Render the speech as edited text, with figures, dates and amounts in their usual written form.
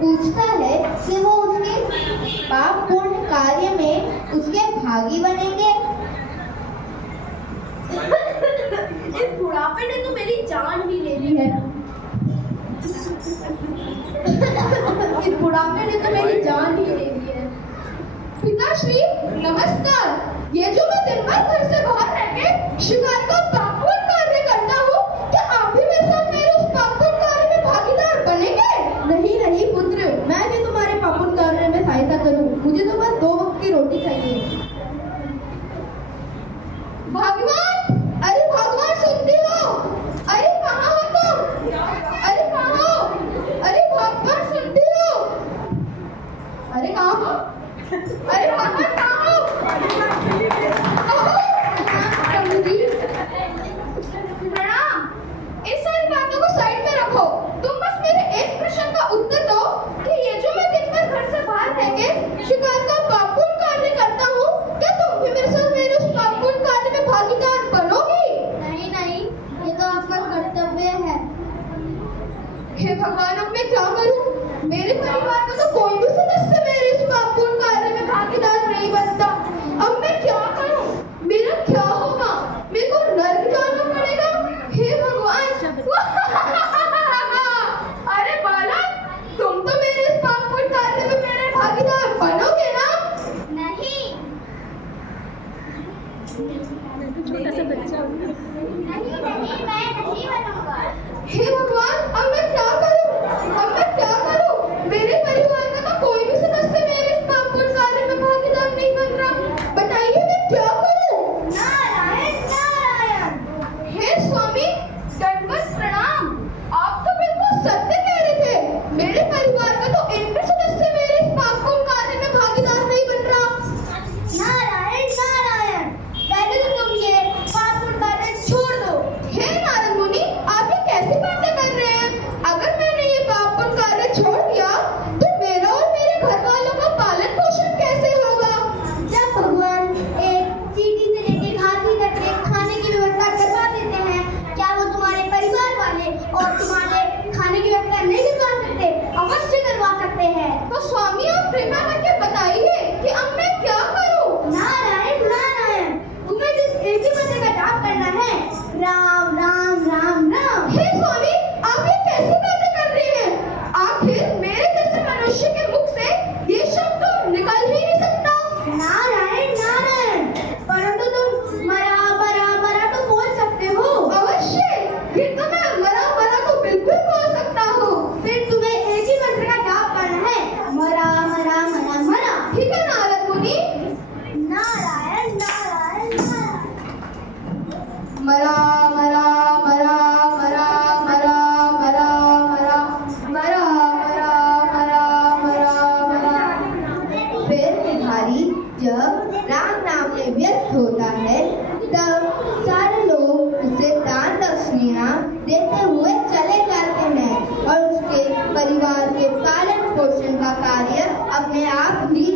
पूछता है कि वो उसके पाप पूर्ण कार्य में उसके भागी बनेंगे। इस बुढ़ापे ने तो मेरी जान ही ले ली है। इस बुढ़ापे ने तो मेरी जान ही ले ली है। पिताश्री नमस्कार। ये जो मैं दिन भर घर से बाहर रह के शिकार का पापपूर्ण कार्य करता हूँ, क्या आप भी मेरे साथ मेरे उस पापपूर्ण कार्य में भागीदार बनेंगे? नहीं नहीं पुत्र, मैं भी तुम्हारे पापपूर्ण कार्य में सहायता करूँ। मुझे तो बस 2 वक्त की रोटी चाहिए। भगवान, अरे भगवान सुनती हो? अरे कहाँ हो तुम? अरे कहाँ हो? अरे भगवान सुनती हो? अरे कहाँ हो? अरे भगवान कहाँ हो? प्रणाम। इस सारी बातों को साइड में रखो। तुम बस मेरे एक प्रश्न का उत्तर दो कि ये जो मैं दिन भर घर से बाहर रह के शिकार का पापपूर्ण कार्य करता हूँ, क्या तुम भी मेरे साथ मेरे उस पापपूर्ण कार्य में भागीदार बनोगी? नहीं नहीं, ये तो आपका कर्तव्य है। हे भगवान, अब मैं क्या करूं? मेरे परिवार का तो कोई भी सदस्य मेरे इस पापपूर्ण कार्य में भागीदार नहीं बनता। अब मैं क्या करूं? मेरा क्या होगा? मेरे को नर्क जाना पड़ेगा। हे भगवान। अरे बालक, तुम तो मेरे इस पापपूर्ण कार्य में मेरे भागीदार बनोगे ना? नहीं छोटा सा बच्चा। नहीं नहीं, मैं नहीं बनूंगा। हे भगवान, अब मैं क्या करूं? अब मैं क्या करूं? मेरे परिवार का तो कोई भी सदस्य मेरे इस पापपूर्ण कार्य में भागीदार नहीं बन रहा। बताइए मैं क्या करूं? नारायण नारायण। हे स्वामी, दंडवत प्रणाम। आप तो बिल्कुल सत्य कह रहे थे। मेरे परिवार का तो एक भी सदस्य मेरे इस पापपूर्ण कार्य में भागीदार नहीं बन रहा। नारायण नारायण, पहले तो तुम ये पापपूर्ण कार्य छोड़ दो। हे नारद मुनि, आप ये कैसी बातें कर रहे हैं? अगर मैंने ये पापपूर्ण कार्य छोड़ दिया तो मेरा और मेरे घर वालों का पालन पोषण कैसे होगा? जब भगवान एक चींटी से लेकर हाथी तक के खाने की व्यवस्था करवा देते हैं, क्या वो तुम्हारे परिवार वाले और तुम्हारे खाने की व्यवस्था नहीं करवा सकते? अवश्य करवा सकते हैं। तो स्वामी, आप कृपा करके बताइए कि अब मैं क्या करूं? नारायण नारायण, तुम्हें जिस एक ही मंत्र का जाप करना है, राम राम राम राम। हे स्वामी, आप ये कैसी बातें कर रही हैं? आखिर मेरे जैसे मनुष्य के मुख से ये शब्द तो निकल ही नहीं सकता। नारायण नारायण, परंतु तुम मरा मरा मरा तो बोल सकते हो। अवश्य, फिर तो मैं मरा मरा को बिल्कुल बोल सकता हूँ। फिर तुम्हें एक ही मंत्र का जाप करना है, मरा मरा मरा मरा। ठीक है नारद मुनि। नारायण नारायण नारायण। मरा मरा मरा मरा मरा मरा मरा मरा मरा मरा मरा मरा। फिर भिखारी जब राम नाम में व्यस्त होता है, तब सारे लोग उसे दान दक्षिणा देते हुए चले जाते हैं और उसके परिवार के पालन पोषण का कार्य अपने आप ही